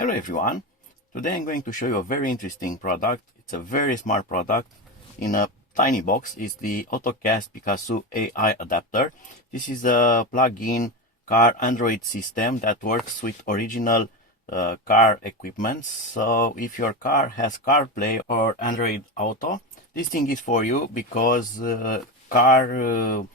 Hello everyone, today I'm going to show you a very interesting product. It's a very smart product in a tiny box. It's the Ottocast BOX AI adapter. This is a plug-in car Android system that works with original car equipment. So if your car has CarPlay or Android Auto, this thing is for you because car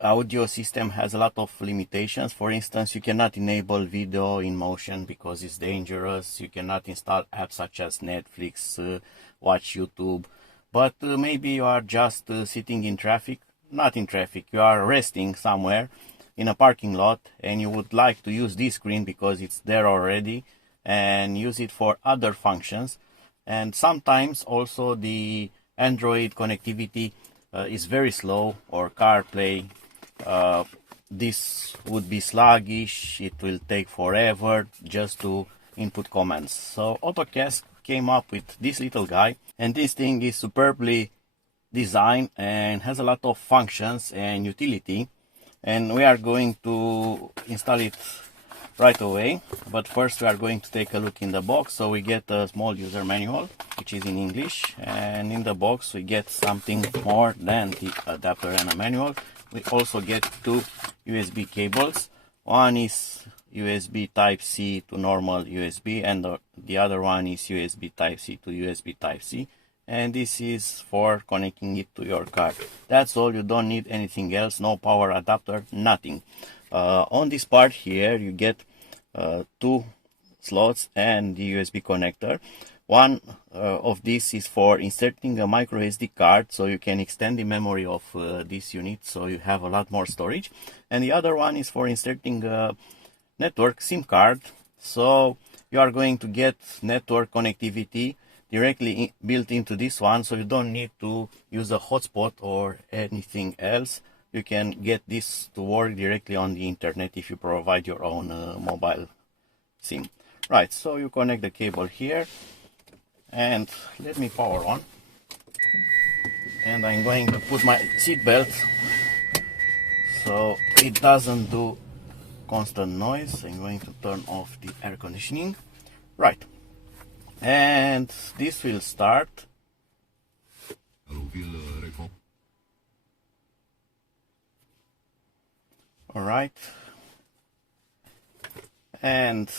audio system has a lot of limitations. For instance, you cannot enable video in motion because it's dangerous. You cannot install apps such as Netflix, watch YouTube. But maybe you are just sitting in traffic, not in traffic, you are resting somewhere in a parking lot and you would like to use this screen because it's there already and use it for other functions. And sometimes also the Android connectivity is very slow, or CarPlay, this would be sluggish, it will take forever just to input commands. So Ottocast came up with this little guy, and this thing is superbly designed and has a lot of functions and utility, and we are going to install it right away. But first we are going to take a look in the box. So we get a small user manual which is in English, and in the box we get something more than the adapter and a manual. We also get two USB cables. One is USB Type-C to normal USB, and the other one is USB Type-C to USB Type-C, and this is for connecting it to your car. That's all, you don't need anything else, no power adapter, nothing. On this part here you get two slots and the USB connector. One of these is for inserting a micro SD card, so you can extend the memory of this unit, so you have a lot more storage. And the other one is for inserting a network SIM card, so you are going to get network connectivity directly built into this one, so you don't need to use a hotspot or anything else. You can get this to work directly on the internet if you provide your own mobile SIM. Right, so you connect the cable here, and let me power on. And I'm going to put my seat belt so it doesn't do constant noise. I'm going to turn off the air conditioning. Right, and this will start. Alright, and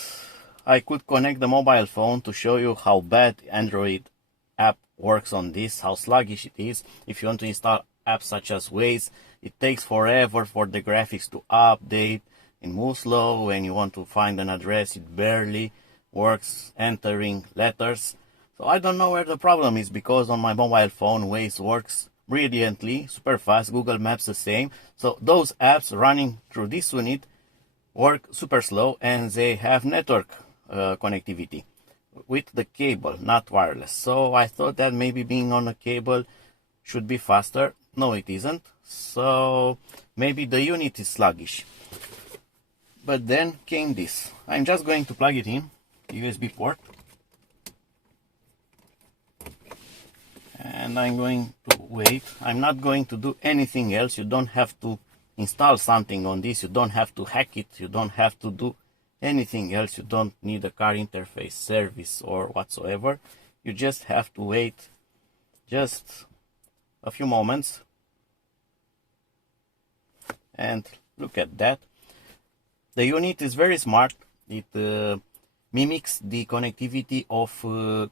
I could connect the mobile phone to show you how bad Android app works on this, how sluggish it is. If you want to install apps such as Waze, it takes forever for the graphics to update and move slow. When you want to find an address, it barely works entering letters. So I don't know where the problem is, because on my mobile phone Waze works brilliantly, super fast, Google Maps the same. So those apps running through this unit work super slow, and they have network connectivity with the cable, not wireless. So I thought that maybe being on a cable should be faster. No, it isn't. So maybe the unit is sluggish. But then came this. I'm just going to plug it in, USB port. And I'm going to wait. I'm not going to do anything else. You don't have to install something on this. You don't have to hack it. You don't have to do anything else. You don't need a car interface service or whatsoever. You just have to wait just a few moments. And look at that. The unit is very smart. It mimics the connectivity of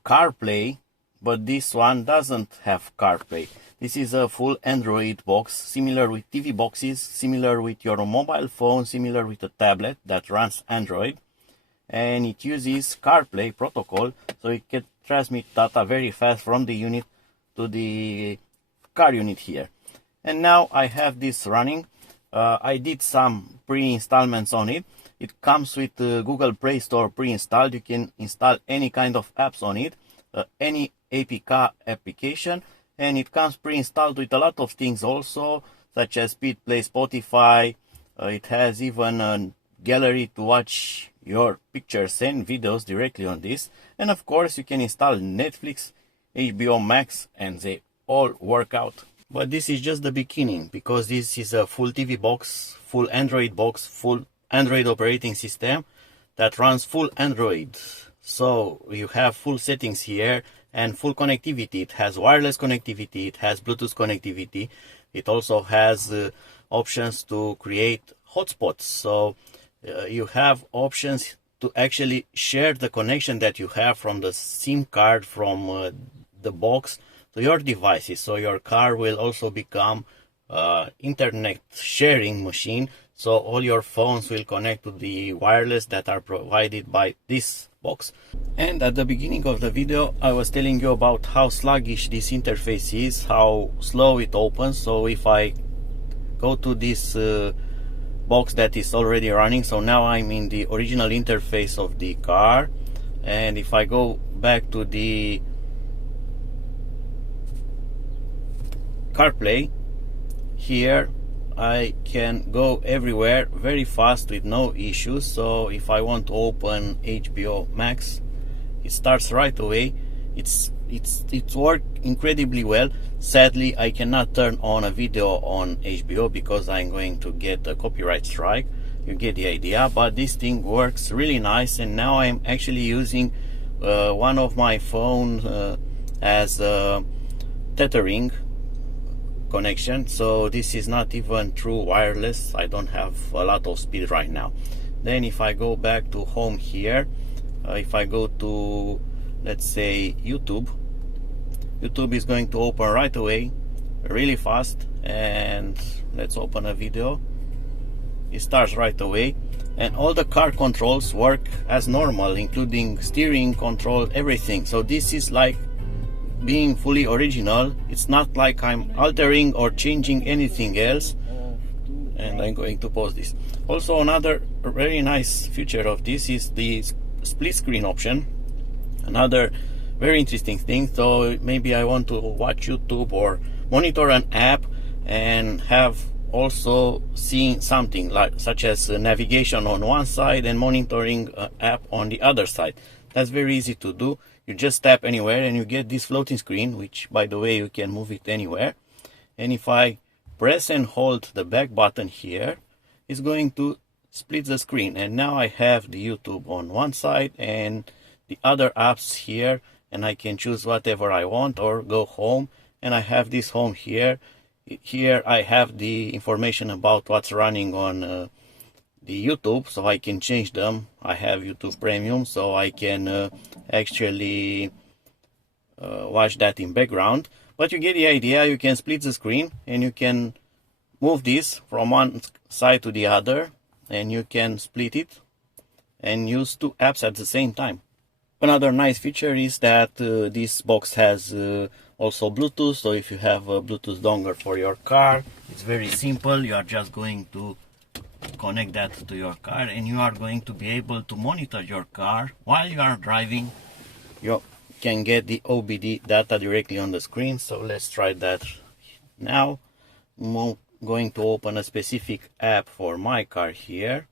CarPlay, but this one doesn't have CarPlay. This is a full Android box, similar with TV boxes, similar with your mobile phone, similar with a tablet that runs Android. And it uses CarPlay protocol, so it can transmit data very fast from the unit to the car unit here. And now I have this running. I did some pre-installments on it. It comes with Google Play Store pre-installed. You can install any kind of apps on it, any APK application, and it comes pre-installed with a lot of things also, such as Speed Play, Spotify. It has even a gallery to watch your pictures and videos directly on this. And of course you can install Netflix, HBO Max, and they all work out. But this is just the beginning, because this is a full TV box, full Android box, full Android operating system that runs full Android. So you have full settings here and full connectivity. It has wireless connectivity, it has Bluetooth connectivity. It also has options to create hotspots. So you have options to actually share the connection that you have from the SIM card from the box to your devices. So your car will also become internet sharing machine. So all your phones will connect to the wireless that are provided by this box. And at the beginning of the video, I was telling you about how sluggish this interface is, how slow it opens. So if I go to this box that is already running, so now I'm in the original interface of the car, and if I go back to the CarPlay, here I can go everywhere very fast with no issues. So if I want to open HBO Max, it starts right away. It's worked incredibly well. Sadly, I cannot turn on a video on HBO because I'm going to get a copyright strike. You get the idea. But this thing works really nice, and now I'm actually using one of my phones as a tethering connection. So this is not even true wireless. I don't have a lot of speed right now. Then if I go back to home here, if I go to, let's say, YouTube is going to open right away really fast. And let's open a video. It starts right away, and all the car controls work as normal, including steering control, everything. So this is like being fully original. It's not like I'm altering or changing anything else. And I'm going to pause this. Also, another very nice feature of this is the split screen option. Another very interesting thing. So maybe I want to watch YouTube or monitor an app and have also seeing something like such as navigation on one side and monitoring an app on the other side. That's very easy to do. You just tap anywhere and you get this floating screen, which, by the way, you can move it anywhere. And if I press and hold the back button here, it's going to split the screen. And now I have the YouTube on one side and the other apps here, and I can choose whatever I want or go home. And I have this home here. Here I have the information about what's running on the YouTube, so I can change them. I have YouTube Premium, so I can actually watch that in background. But you get the idea. You can split the screen and you can move this from one side to the other, and you can split it and use two apps at the same time. Another nice feature is that this box has also Bluetooth. So if you have a Bluetooth dongle for your car, it's very simple. You are just going to connect that to your car, and you are going to be able to monitor your car while you are driving. You can get the OBD data directly on the screen. So let's try that now. I'm going to open a specific app for my car here,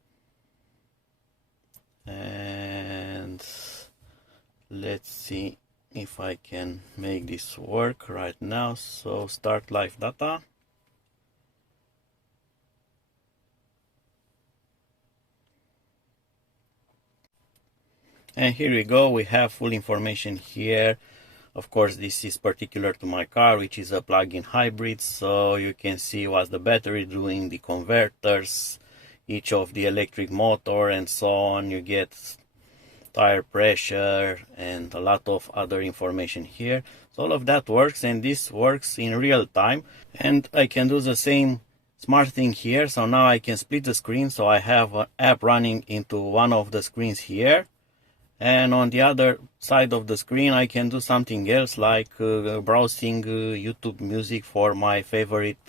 and let's see if I can make this work right now. So start live data. And here we go. We have full information here. Of course, this is particular to my car, which is a plug-in hybrid. So you can see what's the battery doing, the converters, each of the electric motor, and so on. You get tire pressure and a lot of other information here. So all of that works, and this works in real time. And I can do the same smart thing here. So now I can split the screen. So I have an app running into one of the screens here, and on the other side of the screen I can do something else, like browsing YouTube music for my favorite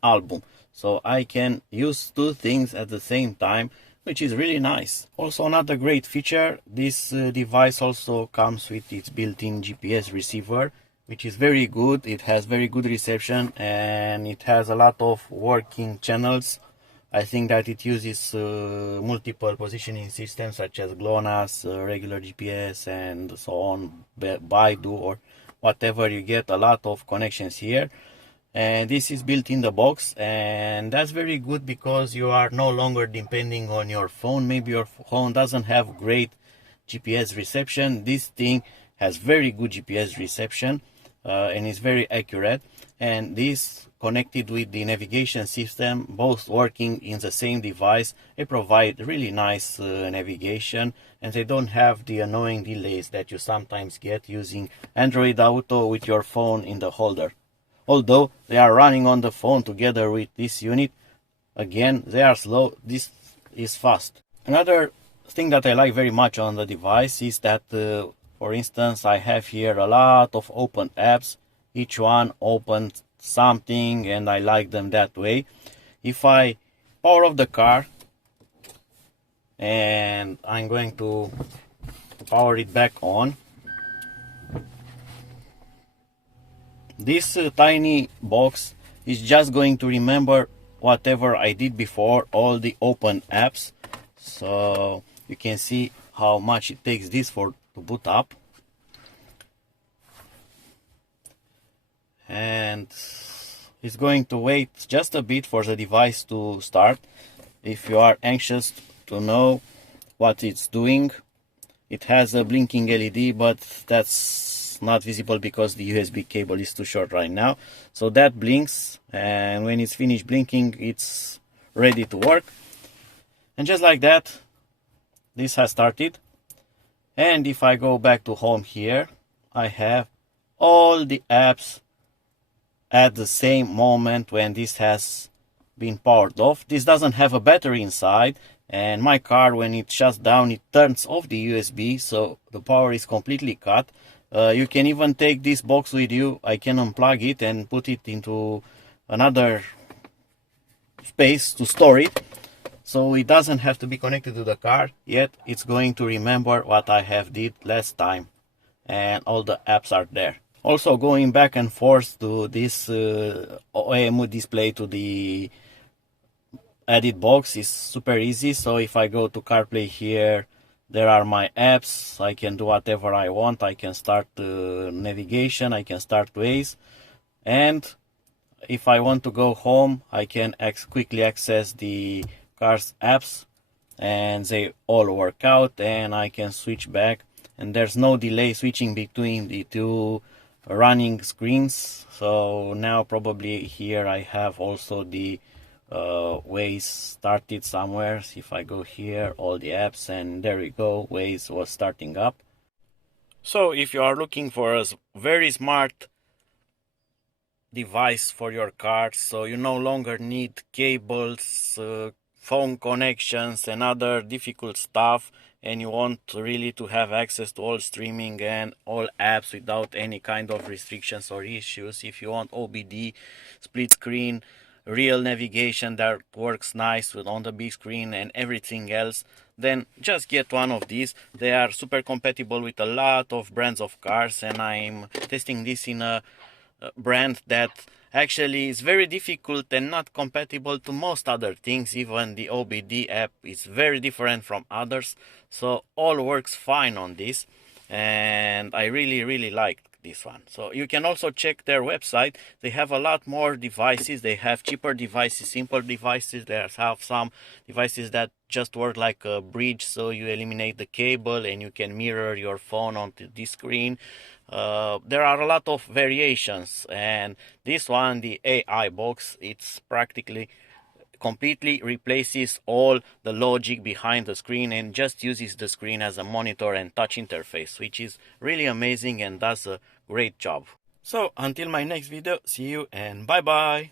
album. So I can use two things at the same time, which is really nice. Also, another great feature, this device also comes with its built-in GPS receiver, which is very good. It has very good reception and it has a lot of working channels. I think that it uses multiple positioning systems such as GLONASS, regular GPS, and so on, Baidu or whatever. You get a lot of connections here, and this is built in the box, and that's very good because you are no longer depending on your phone. Maybe your phone doesn't have great GPS reception. This thing has very good GPS reception and is very accurate, and this connected with the navigation system, both working in the same device. They provide really nice navigation, and they don't have the annoying delays that you sometimes get using Android Auto with your phone in the holder. Although they are running on the phone together with this unit, again, they are slow. This is fast. Another thing that I like very much on the device is that, for instance, I have here a lot of open apps. Each one opens something, and I like them that way. If I power off the car and I'm going to power it back on, this tiny box is just going to remember whatever I did before, all the open apps. So you can see how much it takes this to boot up. And it's going to wait just a bit for the device to start. If you are anxious to know what it's doing, it has a blinking LED, but that's not visible because the USB cable is too short right now. So that blinks, and when it's finished blinking, it's ready to work. And just like that, this has started. And if I go back to home here, I have all the apps at the same moment when this has been powered off. This doesn't have a battery inside, and my car, when it shuts down, it turns off the USB, so the power is completely cut. You can even take this box with you. I can unplug it and put it into another space to store it, so it doesn't have to be connected to the car, yet it's going to remember what I have did last time, and all the apps are there. Also, going back and forth to this OEMU display to the edit box is super easy. So if I go to CarPlay here, there are my apps. I can do whatever I want. I can start navigation, I can start Waze, and if I want to go home, I can quickly access the car's apps, and they all work out, and I can switch back, and there's no delay switching between the two running screens. So now probably here I have also the Waze started somewhere. If I go here, all the apps, and there we go, Waze was starting up. So if you are looking for a very smart device for your car, so you no longer need cables, phone connections and other difficult stuff, and you want really to have access to all streaming and all apps without any kind of restrictions or issues, if you want OBD, split screen, real navigation that works nice on the big screen and everything else, then just get one of these. They are super compatible with a lot of brands of cars, and I'm testing this in a brand that actually is very difficult and not compatible to most other things. Even the OBD app is very different from others, so all works fine on this, and I really like this one. So you can also check their website. They have a lot more devices. They have cheaper devices, simple devices. They have some devices that just work like a bridge, so you eliminate the cable and you can mirror your phone onto this screen. There are a lot of variations, and this one, the AI box, it's practically completely replaces all the logic behind the screen and just uses the screen as a monitor and touch interface, which is really amazing and does a great job. So until my next video, see you and bye bye.